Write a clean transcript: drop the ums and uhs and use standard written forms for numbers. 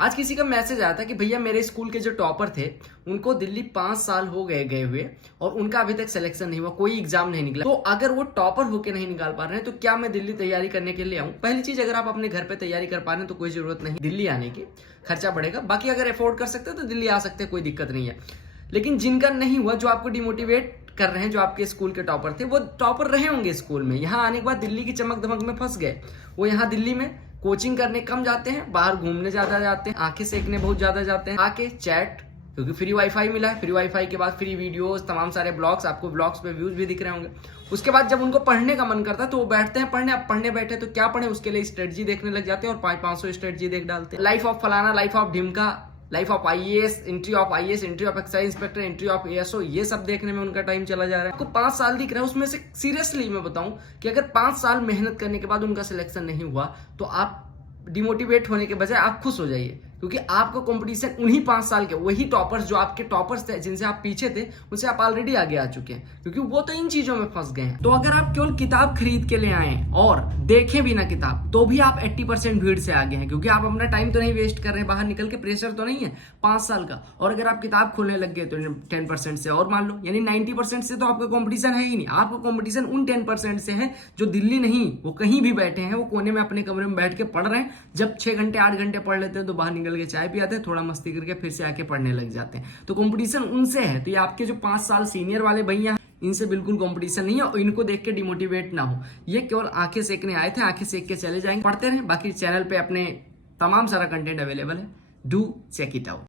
आज किसी का मैसेज आया था कि भैया मेरे स्कूल के जो टॉपर थे उनको दिल्ली 5 साल हो गए हुए और उनका अभी तक सिलेक्शन नहीं हुआ, कोई एग्जाम नहीं निकला। तो अगर वो टॉपर होके नहीं निकाल पा रहे हैं तो क्या मैं दिल्ली तैयारी करने के लिए आऊँ? पहली चीज, अगर आप अपने घर पे तैयारी कर पा रहे हैं तो कोई जरूरत नहीं दिल्ली आने की, खर्चा बढ़ेगा। बाकी अगर अफोर्ड कर सकते हो तो दिल्ली आ सकते हैं, कोई दिक्कत नहीं है। लेकिन जिनका नहीं हुआ, जो आपको डिमोटिवेट कर रहे हैं, जो आपके स्कूल के टॉपर थे, वो टॉपर रहे होंगे स्कूल में, यहाँ आने के बाद दिल्ली की चमक दमक में फंस गए। वो यहाँ दिल्ली में कोचिंग करने कम जाते हैं, बाहर घूमने ज्यादा जाते हैं, आंखें सेकने बहुत ज्यादा जाते हैं, आके चैट, क्योंकि फ्री वाईफाई मिला है, फ्री वाईफाई के बाद फ्री वीडियोस, तमाम सारे ब्लॉग्स, आपको ब्लॉग्स पे व्यूज भी दिख रहे होंगे। उसके बाद जब उनको पढ़ने का मन करता है तो वो बैठते हैं पढ़ने। अब पढ़ने बैठे तो क्या पढ़े, उसके लिए स्ट्रेटजी देखने लग जाते हैं और 500 स्ट्रेटजी देख डालते हैं। लाइफ ऑफ फलाना, लाइफ ऑफ ढिमका, life of IAS, entry of IAS, entry of excise inspector, entry of ASO, ये सब देखने में उनका टाइम चला जा रहा है। आपको 5 साल दिख रहा है, उसमें से सीरियसली मैं बताऊं कि अगर 5 साल मेहनत करने के बाद उनका सिलेक्शन नहीं हुआ तो आप डिमोटिवेट होने के बजाय आप खुश हो जाइए, क्योंकि आपका कंपटीशन उन्हीं 5 साल के वही टॉपर्स, जो आपके टॉपर्स थे, जिनसे आप पीछे थे, उनसे आप ऑलरेडी आगे आ चुके हैं, क्योंकि वो तो इन चीजों में फंस गए हैं। तो अगर आप केवल किताब खरीद के ले आए और देखें भी ना किताब, तो भी आप 80% भीड़ से आगे हैं, क्योंकि आप अपना टाइम तो नहीं वेस्ट कर रहे हैं, बाहर निकल के प्रेशर तो नहीं है 5 साल का। और अगर आप किताब खोलने लग गए तो 10% से और मान लो, यानी 90% से तो आपका कॉम्पिटिशन है ही नहीं। आपका कॉम्पिटिशन उन 10% से है जो दिल्ली नहीं, वो कहीं भी बैठे हैं, वो कोने में अपने कमरे में बैठ के पढ़ रहे हैं। जब 6 घंटे 8 घंटे पढ़ लेते हैं तो बाहर निकल के चाय पी आते हैं, थोड़ा मस्ती करके फिर से आके पढ़ने लग जाते हैं। तो कंपटीशन उनसे है। तो ये आपके जो 5 साल सीनियर वाले भैया, इनसे बिल्कुल कंपटीशन नहीं है और इनको देख के डिमोटिवेट ना हो। ये केवल आंखें सेकने आए थे, आंखें सेक के चले जाएंगे। पढ़ते रहें, बाकी चैनल पे अपने तमाम सारा कंटेंट अवेलेबल है, डू चेक इट आउट।